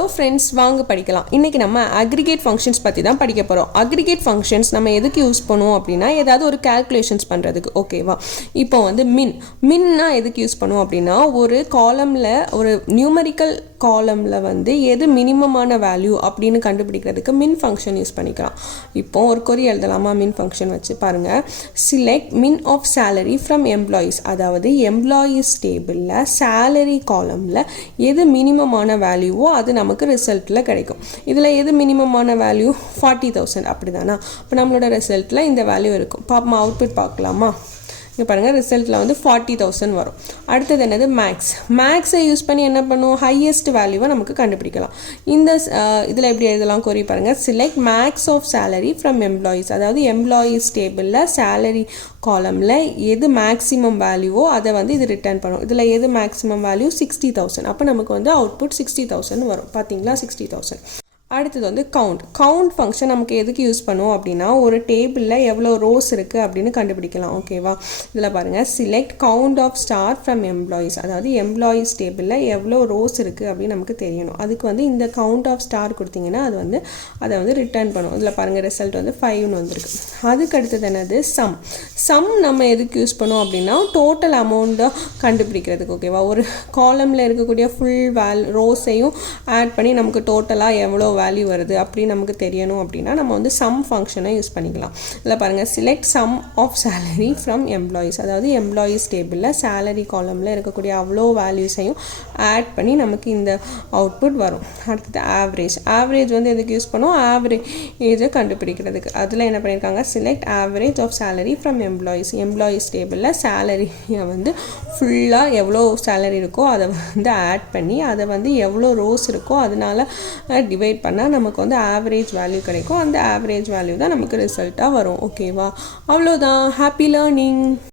Hello friends, வாங்க படிக்கலாம். இன்றைக்கி நம்ம அக்ரிகேட் ஃபங்க்ஷன்ஸ் பற்றி தான் படிக்க போகிறோம். அக்ரிகேட் ஃபங்க்ஷன்ஸ் நம்ம எதுக்கு யூஸ் பண்ணுவோம் அப்படின்னா, ஏதாவது ஒரு கேல்குலேஷன்ஸ் பண்ணுறதுக்கு. ஓகேவா? இப்போ வந்து மின்னா எதுக்கு யூஸ் பண்ணுவோம் அப்படின்னா, ஒரு காலமில் ஒரு நியூமரிக்கல் காலமில் வந்து எது மினிமமான வேல்யூ அப்படின்னு கண்டுபிடிக்கிறதுக்கு மின் ஃபங்க்ஷன் யூஸ் பண்ணிக்கலாம். இப்போ ஒரு கொரி எழுதலாமா? மின் ஃபங்க்ஷன் வச்சு பாருங்கள். Select min of salary from employees, அதாவது எம்ப்ளாயீஸ் டேபிளில் சேலரி காலமில் எது மினிமமான வேல்யூவோ அது நமக்கு ரிசல்ட்டில் கிடைக்கும். இதில் எது மினிமமான வேல்யூ? 40,000 அப்படி தானா? இப்போ நம்மளோட ரிசல்ட்டில் இந்த வேல்யூ இருக்கும். பாப்பா அவுட்புட் பார்க்கலாமா? இங்கே பாருங்கள், ரிசல்ட்டில் வந்து 40,000 வரும். அடுத்தது என்னது? மேக்ஸை யூஸ் பண்ணி என்ன பண்ணுவோம்? ஹையஸ்ட் வேல்யூவை நமக்கு கண்டுபிடிக்கலாம். இந்த இதில் எப்படி எழுதலாம்? கொரி பாருங்கள். Select max of salary from employees, அதாவது எம்ப்ளாயீஸ் டேபிளில் சேலரி காலமில் எது மேக்ஸிமம் வேல்யூவோ அதை வந்து இது ரிட்டர்ன் பண்ணும். இதில் எது மேக்ஸிமம் வேல்யூ? 60,000. அப்போ நமக்கு வந்து அவுட்புட் 60,000 வரும். பார்த்தீங்களா? 60,000. அடுத்தது வந்து கவுண்ட் ஃபங்க்ஷன் நமக்கு எதுக்கு யூஸ் பண்ணுவோம் அப்படின்னா, ஒரு டேபிளில் எவ்வளோ ரோஸ் இருக்குது அப்படின்னு கண்டுபிடிக்கலாம். ஓகேவா? இதில் பாருங்கள், select count of star from employees, அதாவது எம்ப்ளாயீஸ் டேபிளில் எவ்வளோ ரோஸ் இருக்குது அப்படின்னு நமக்கு தெரியணும். அதுக்கு வந்து இந்த கவுண்ட் ஆஃப் ஸ்டார் கொடுத்தீங்கன்னா அது வந்து அதை வந்து ரிட்டர்ன் பண்ணும். இதில் பாருங்கள், ரிசல்ட் வந்து 5 வந்திருக்கு. அதுக்கு அடுத்தது என்னது? சம் நம்ம எதுக்கு யூஸ் பண்ணுவோம் அப்படின்னா, டோட்டல் அமௌண்ட்டை கண்டுபிடிக்கிறதுக்கு. ஓகேவா? ஒரு காலமில் இருக்கக்கூடிய ஃபுல் ரோஸையும் ஆட் பண்ணி நமக்கு டோட்டலாக எவ்வளோ வேல்யூ வருது அப்படின்னு நமக்கு தெரியணும் அப்படின்னா நம்ம வந்து சம் ஃபங்க்ஷனை யூஸ் பண்ணிக்கலாம். இதில் பாருங்கள், select sum of salary from employees, அதாவது எம்ப்ளாயீஸ் டேபிளில் சேலரி காலமில் இருக்கக்கூடிய அவ்வளோ வேல்யூஸையும் ஆட் பண்ணி நமக்கு இந்த அவுட்புட் வரும். அடுத்தது ஆவரேஜ் வந்து எதுக்கு யூஸ் பண்ணுவோம்? ஆவரேஜை கண்டுபிடிக்கிறதுக்கு. அதில் என்ன பண்ணியிருக்காங்க? Select average of salary from employees டேபிளில் சேலரியை வந்து ஃபுல்லாக எவ்வளோ சேலரி இருக்கோ அதை வந்து ஆட் பண்ணி அதை வந்து எவ்வளோ ரோஸ் இருக்கோ அதனால டிவைட் பண்ணால் நமக்கு வந்து ஆவரேஜ் வேல்யூ கிடைக்கும். அந்த ஆவரேஜ் வேல்யூ தான் நமக்கு ரிசல்ட்டாக வரும். ஓகேவா? அவ்வளோதான். Happy learning.